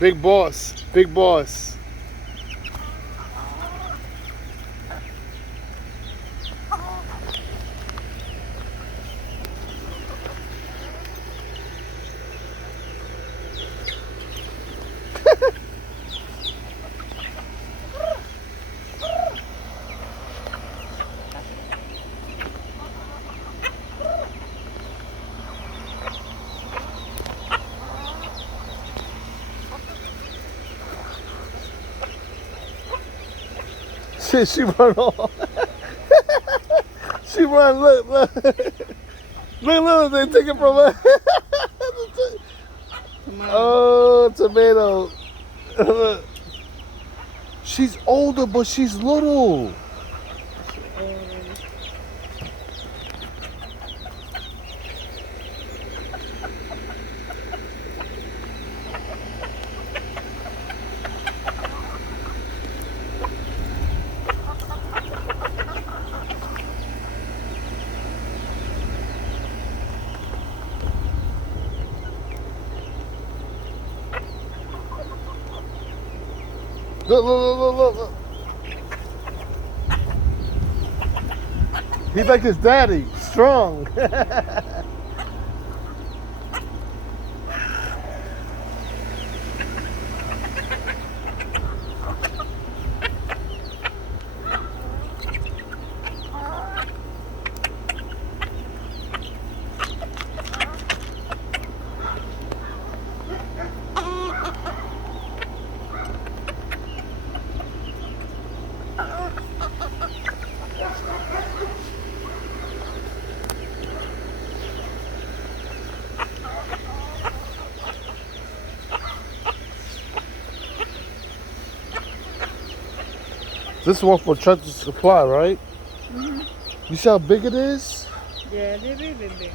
Big boss. Big boss. Shit, she run off. She run, look, look. Look, they took it from her. Come on. Oh, tomato. Look. She's older, but she's little. Look. He's like his daddy, strong. This one for Tractor Supply, right? Mm-hmm. You see how big it is? Yeah, they're really big.